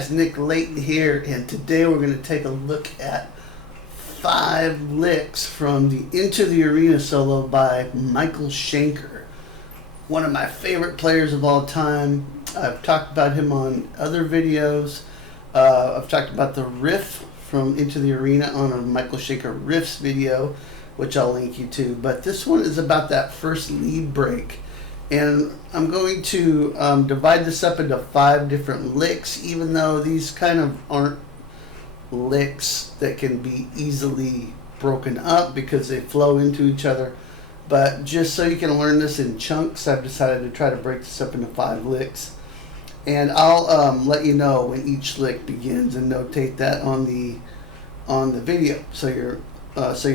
guys, Nick Layton here, and today we're going to take a look at 5 licks from the Into the Arena solo by Michael Schenker, one of my favorite players of all time. I've talked about him on other videos. I've talked about the riff from Into the Arena on a Michael Schenker riffs video, which I'll link you to. But this one is about that first lead break. And I'm going to divide this up into 5 different licks, even though these kind of aren't licks that can be easily broken up because they flow into each other. But just so you can learn this in chunks, I've decided to try to break this up into 5 licks. And I'll let you know when each lick begins and notate that on the video, so you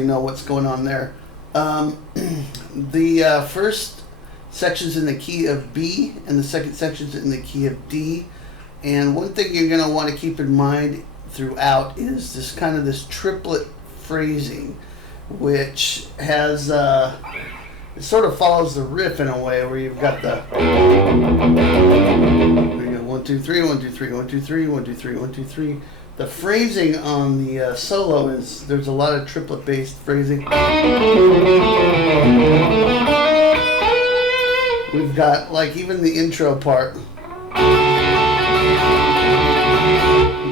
know what's going on there. The first section's in the key of B, and the second section's in the key of D. And one thing you're going to want to keep in mind throughout is this triplet phrasing, which has it sort of follows the riff in a way, where you've got the 1 2 3 1 2 3 1 2 3 1 2 3 1 2 3. The phrasing on the solo there's a lot of triplet based phrasing. We've got, like, even the intro part. You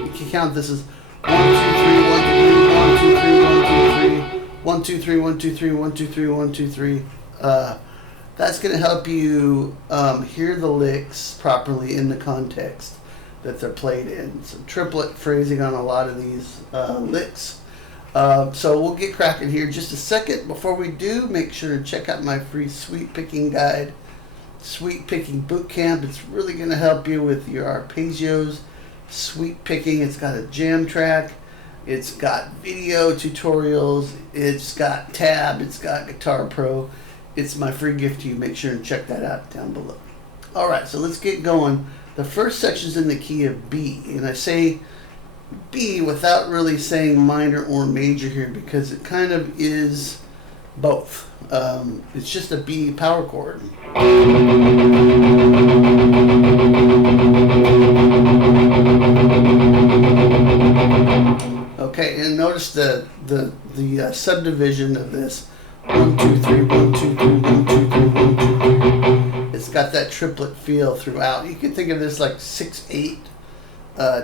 can count this as 1 2 3 1 2 3 1 2 3 1 2 3 1 2 3 1 2 3 1 2 3. That's going to help you hear the licks properly in the context that they're played in. Some triplet phrasing on a lot of these licks. So we'll get cracking here in just a second. Before we do, make sure to check out my free sweep picking guide, Sweep Picking Boot Camp. It's really going to help you with your arpeggios, sweep picking. It's got a jam track, it's got video tutorials, it's got tab, it's got Guitar Pro. It's my free gift to you. Make sure and check that out down below. Alright, so let's get going. The first section's in the key of B, and I say B without really saying minor or major here, because it kind of is both. It's just a B power chord. Okay, and notice the subdivision of this. 1 2 3 1 2 3 1 2 3 1 2 3. It's got that triplet feel throughout. You can think of this like 6/8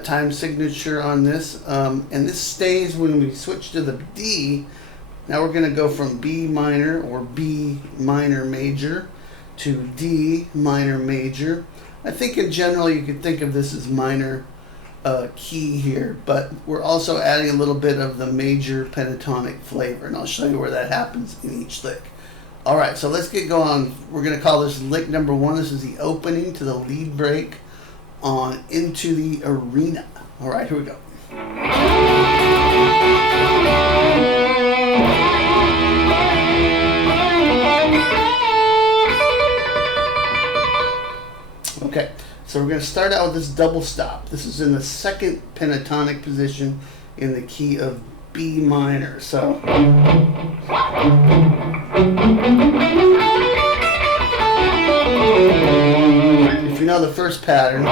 time signature on this, and this stays when we switch to the D. Now we're going to go from B minor or B minor major to D minor major. I think in general you could think of this as minor key here, but we're also adding a little bit of the major pentatonic flavor, and I'll show you where that happens in each lick. Alright, so let's get going. We're going to call this lick number 1. This is the opening to the lead break on Into the Arena. Alright, here we go. Okay, so we're going to start out with this double stop. This is in the second pentatonic position in the key of B minor. So if you know the first pattern,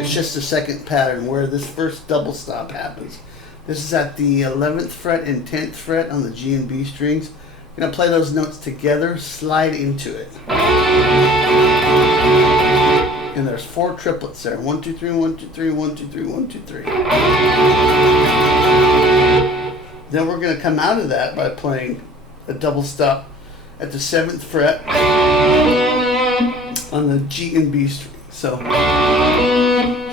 it's just the second pattern where this first double stop happens. This is at the 11th fret and 10th fret on the G and B strings. I'm going to play those notes together, slide into it. And there's 4 triplets there. 1 2 3 1 2 3 1 2 3 1 2 3. Then we're going to come out of that by playing a double stop at the 7th fret on the G and B string. So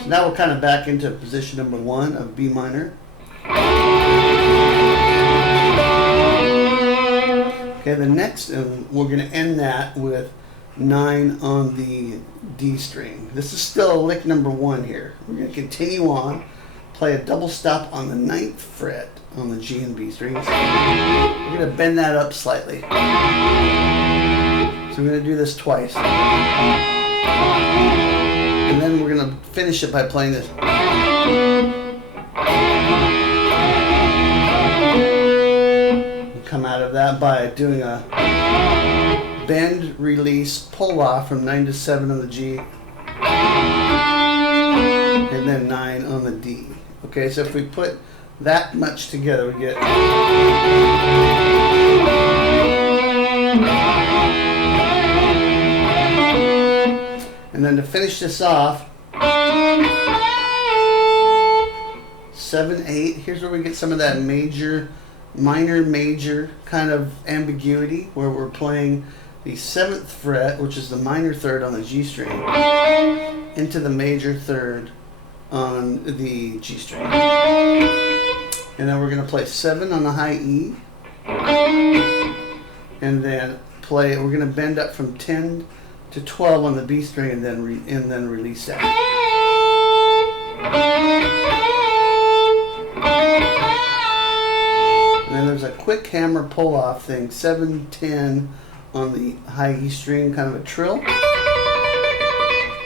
now we're kind of back into position number 1 of B minor. Okay, the next, and we're going to end that with 9 on the D string. This is still a lick number 1 here. We're going to continue on, play a double stop on the 9th fret on the G and B strings. We're going to bend that up slightly. So we're going to do this twice. And then we're going to finish it by playing this. Come out of that by doing a bend, release, pull off from 9 to 7 on the G, and then 9 on the D. Okay, so if we put that much together, we get. And then to finish this off, 7, 8. Here's where we get some of that major, minor, major kind of ambiguity, where we're playing the 7th fret, which is the minor third on the G string, into the major third on the G string. And then we're going to play 7 on the high E, and then we're going to bend up from 10 to 12 on the B string, and then release that. And then there's a quick hammer pull off thing, 7, 10 on the high E string, kind of a trill.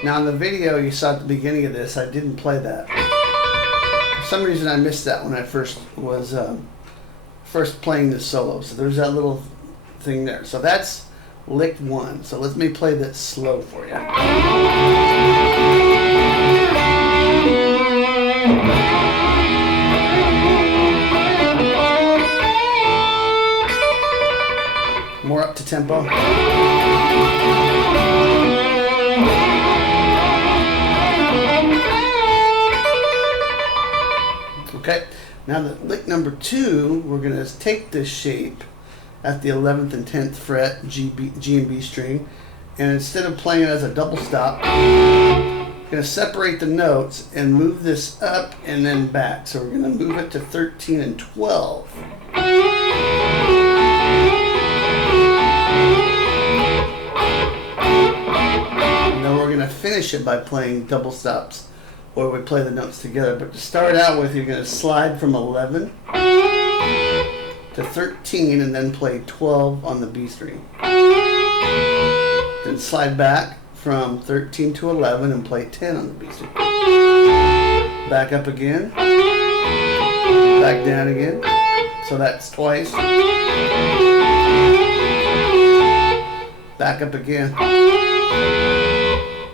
Now in the video you saw at the beginning of this, I didn't play that. For some reason I missed that when I first was playing this solo. So there's that little thing there. So that's lick 1. So let me play that slow for you. More up to tempo. Okay, now the lick number 2, we're going to take this shape at the 11th and 10th fret, G and B string, and instead of playing it as a double stop, we're going to separate the notes and move this up and then back. So we're going to move it to 13 and 12. And then we're going to finish it by playing double stops, or we play the notes together. But to start out with, you're going to slide from 11 to 13 and then play 12 on the B string. Then slide back from 13 to 11 and play 10 on the B string. Back up again. Back down again. So that's twice. Back up again.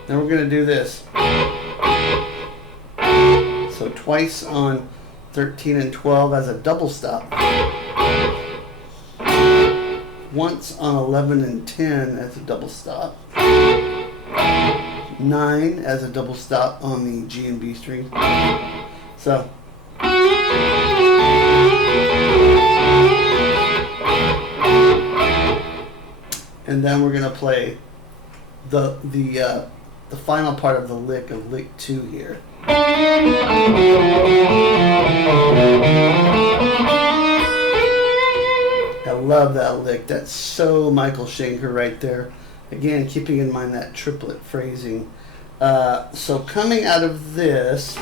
Then we're going to do this. So twice on 13 and 12 as a double stop. Once on 11 and 10 as a double stop. 9 as a double stop on the G and B string. So. And then we're going to play the final part of the lick of lick 2 here. I love that lick. That's so Michael Schenker right there. Again, keeping in mind that triplet phrasing. So coming out of this,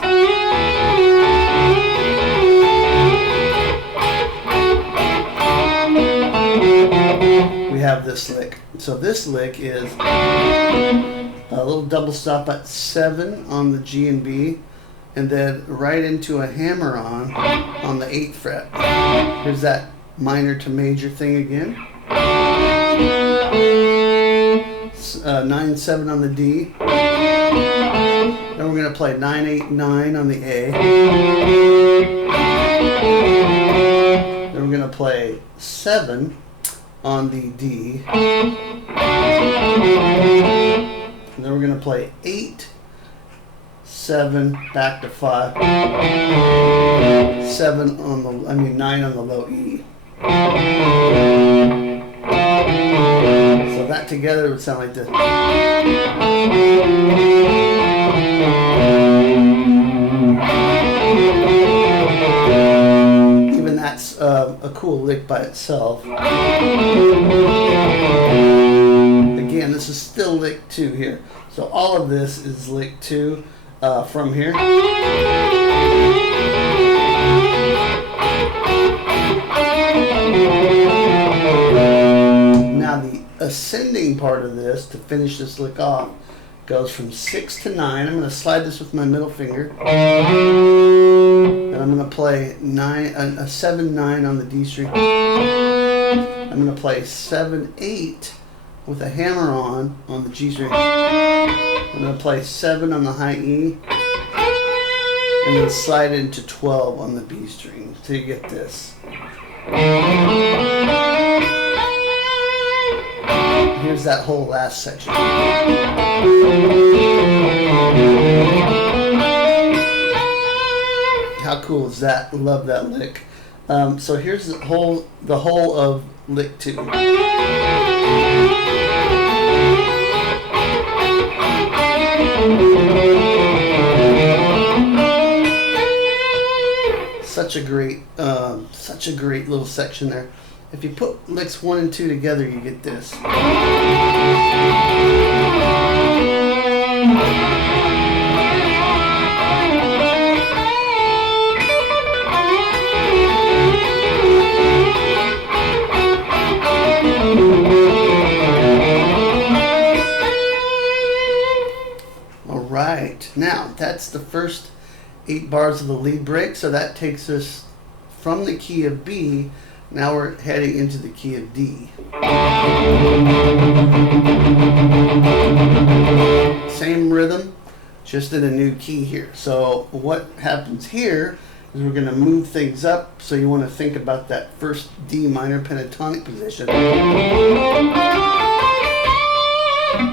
we have this lick. So this lick is a little double stop at 7 on the G and B, and then right into a hammer on the 8th fret. Here's that minor to major thing again. 9, 7 on the D. Then we're going to play 9, 8, 9 on the A. Then we're going to play 7 on the D. And then we're going to play 8, 7, back to 5. 7 on the, 9 on the low E. So that together would sound like this. Even that's a cool lick by itself. Again, this is still lick 2 here. So all of this is lick 2 from here. Now the ascending part of this, to finish this lick off, goes from 6 to 9. I'm going to slide this with my middle finger. And I'm going to play 7, 9 on the D string. I'm going to play 7, 8 with a hammer on the G string. I'm going to play 7 on the high E, and then slide into 12 on the B string. So you get this. Here's that whole last section. How cool is that? Love that lick. So here's the whole of lick 2. Such a great little section there. If you put licks 1 and 2 together, you get this. All right, now that's the first 8 bars of the lead break, so that takes us from the key of B. Now we're heading into the key of D. Same rhythm, just in a new key here. So what happens here is we're going to move things up, so you want to think about that first D minor pentatonic position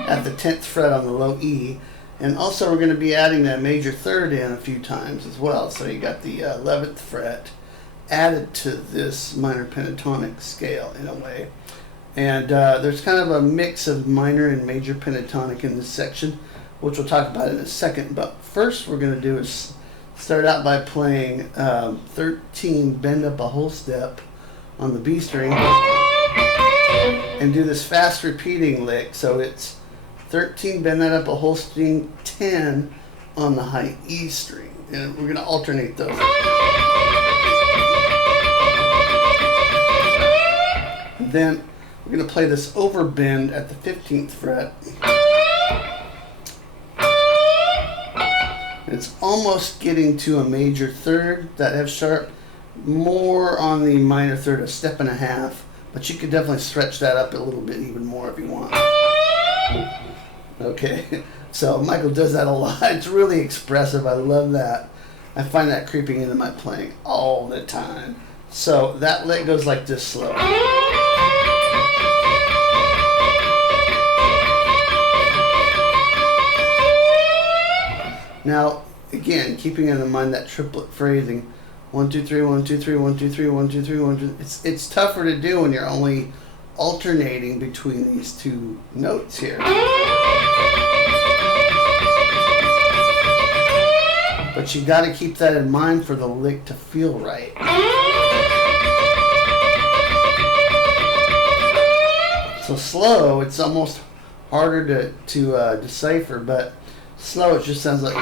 at the 10th fret on the low E. And also we're going to be adding that major third in a few times as well. So you got the 11th fret added to this minor pentatonic scale in a way. And there's kind of a mix of minor and major pentatonic in this section, which we'll talk about in a second. But first we're going to do is start out by playing 13 bend up a whole step on the B string and do this fast repeating lick. So it's 13, bend that up a whole string, 10 on the high E string. And we're going to alternate those. And then we're going to play this overbend at the 15th fret. And it's almost getting to a major third, that F sharp, more on the minor third, a step and a half. But you could definitely stretch that up a little bit even more if you want. Okay, so Michael does that a lot. It's really expressive. I love that. I find that creeping into my playing all the time. So that lick goes like this slow. Now, again, keeping in mind that triplet phrasing, 1 2 3 1 2 3 1 2 3 1 2 3 1 2. It's tougher to do when you're only alternating between these two notes here. But you got to keep that in mind for the lick to feel right. So slow, it's almost harder to decipher, but slow it just sounds like.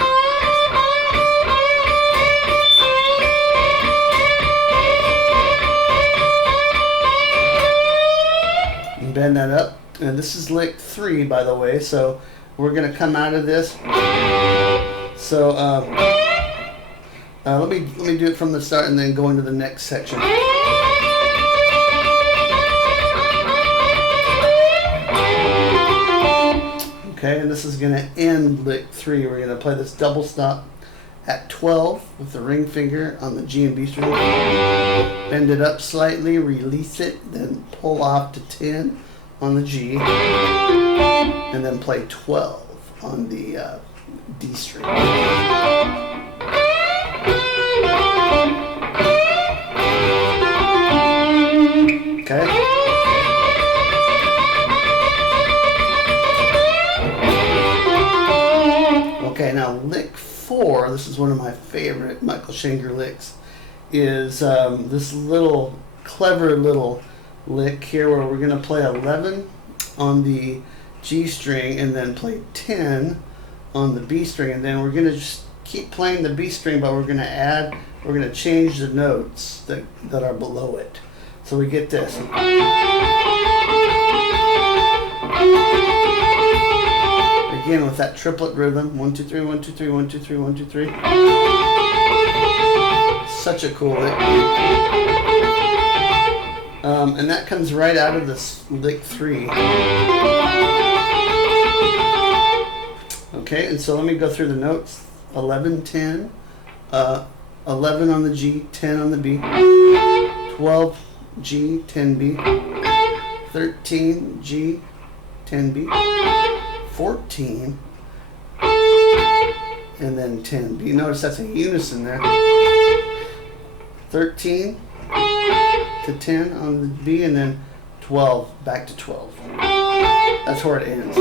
And bend that up. And this is lick 3, by the way, so we're going to come out of this. So let me do it from the start and then go into the next section. Okay, and this is going to end lick 3. We're going to play this double stop at 12 with the ring finger on the G and B string. Bend it up slightly, release it, then pull off to 10 on the G, and then play 12 on the D string. Okay. Okay, now lick 4, this is one of my favorite Michael Schenker licks, is this little clever little lick here where we're going to play 11 on the G string and then play 10 on the B string, and then we're going to just keep playing the B string, but we're going to change the notes that are below it. So we get this. Again with that triplet rhythm, 1 2 3 1 2 3 1 2 3 1 2 3. Such a cool lick. And that comes right out of this lick 3. Okay, and so let me go through the notes. 11, 10, 11 on the G, 10 on the B, 12 G, 10 B, 13 G, 10 B, 14, and then 10 B. Notice that's a unison there. 13 to 10 on the B, and then 12 back to 12. That's where it ends.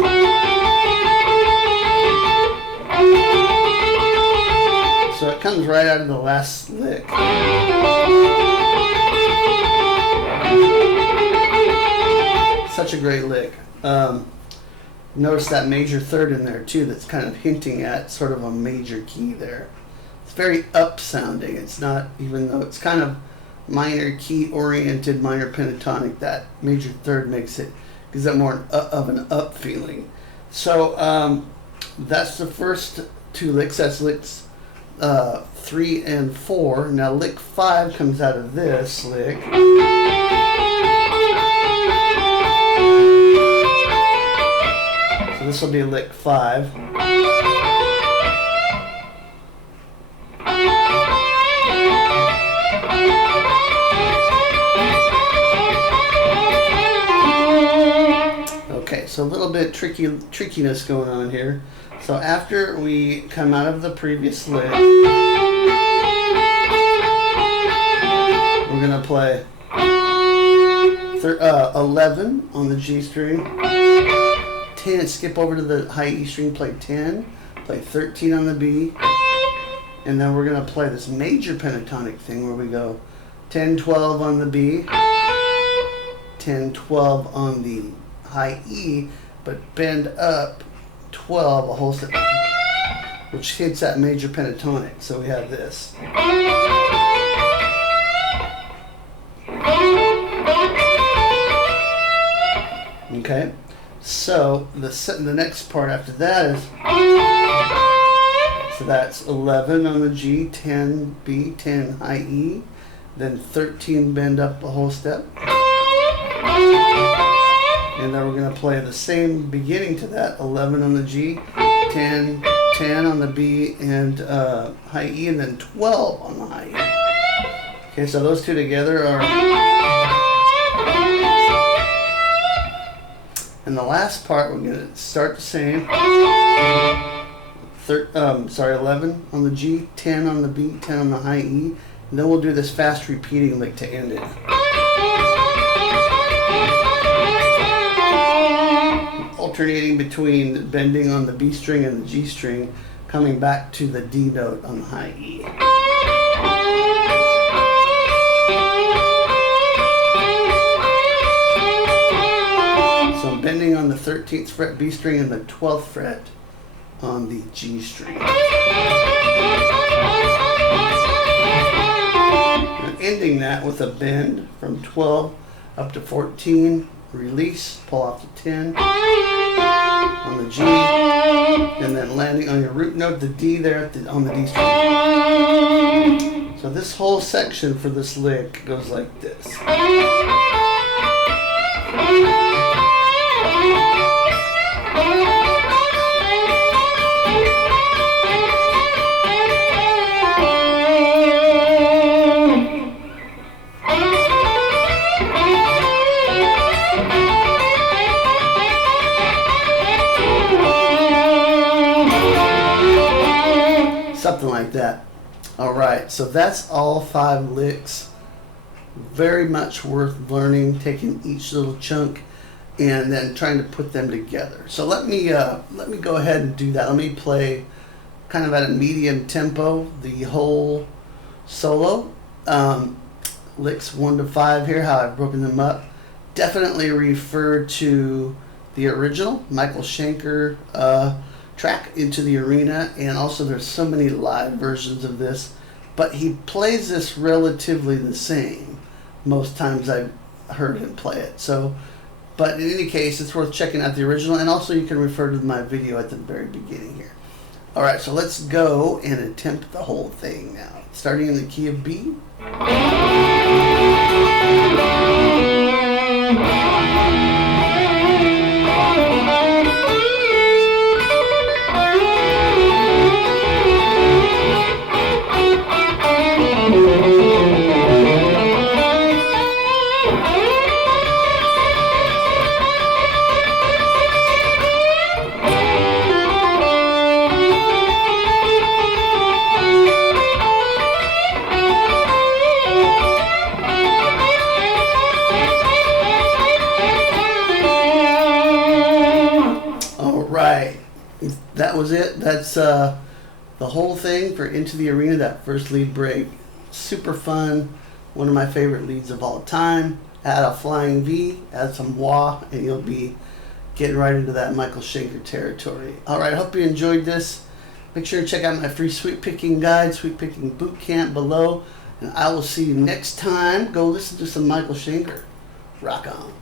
So it comes right out of the last lick. Such a great lick. Notice that major third in there too, that's kind of hinting at sort of a major key there. It's very up sounding. It's not, even though it's kind of minor key oriented, minor pentatonic, that major third makes it, gives it more of an up feeling. So that's the first two licks. That's licks 3 and 4. Now lick 5 comes out of this lick. So this will be lick 5. Okay, so a little bit trickiness going on here. So after we come out of the previous lick, we're going to play 11 on the G string, 10, skip over to the high E string, play 10, play 13 on the B, and then we're going to play this major pentatonic thing where we go 10, 12 on the B, 10, 12 on the high E, but bend up 12 a whole step, which hits that major pentatonic. So we have this. Okay, so the next part after that is, so that's 11 on the G, 10 B, 10 high E, then 13 bend up a whole step. And then we're going to play the same beginning to that, 11 on the G, 10, 10 on the B, and high E, and then 12 on the high E. Okay, so those two together are... And the last part, we're going to start the same. 11 on the G, 10 on the B, 10 on the high E. And then we'll do this fast repeating lick to end it. Alternating between bending on the B string and the G string, coming back to the D note on the high E. So I'm bending on the 13th fret B string and the 12th fret on the G string. And ending that with a bend from 12 up to 14, release, pull off to 10 on the G, and then landing on your root note, the D there on the D string. So this whole section for this lick goes like this. Something like that. Alright, so that's all 5 licks. Very much worth learning, taking each little chunk and then trying to put them together. So let me go ahead and do that. Let me play kind of at a medium tempo the whole solo. Licks 1 to 5 here, how I've broken them up. Definitely refer to the original Michael Schenker track, Into the Arena, and also there's so many live versions of this, but he plays this relatively the same most times I've heard him play it. So, but in any case, it's worth checking out the original, and also you can refer to my video at the very beginning here. Alright, so let's go and attempt the whole thing now. Starting in the key of B. was it. That's the whole thing for Into the Arena, that first lead break. Super fun. One of my favorite leads of all time. Add a flying V, add some wah, and you'll be getting right into that Michael Schenker territory. Alright, I hope you enjoyed this. Make sure to check out my free sweep picking guide, sweep picking boot camp below. And I will see you next time. Go listen to some Michael Schenker. Rock on.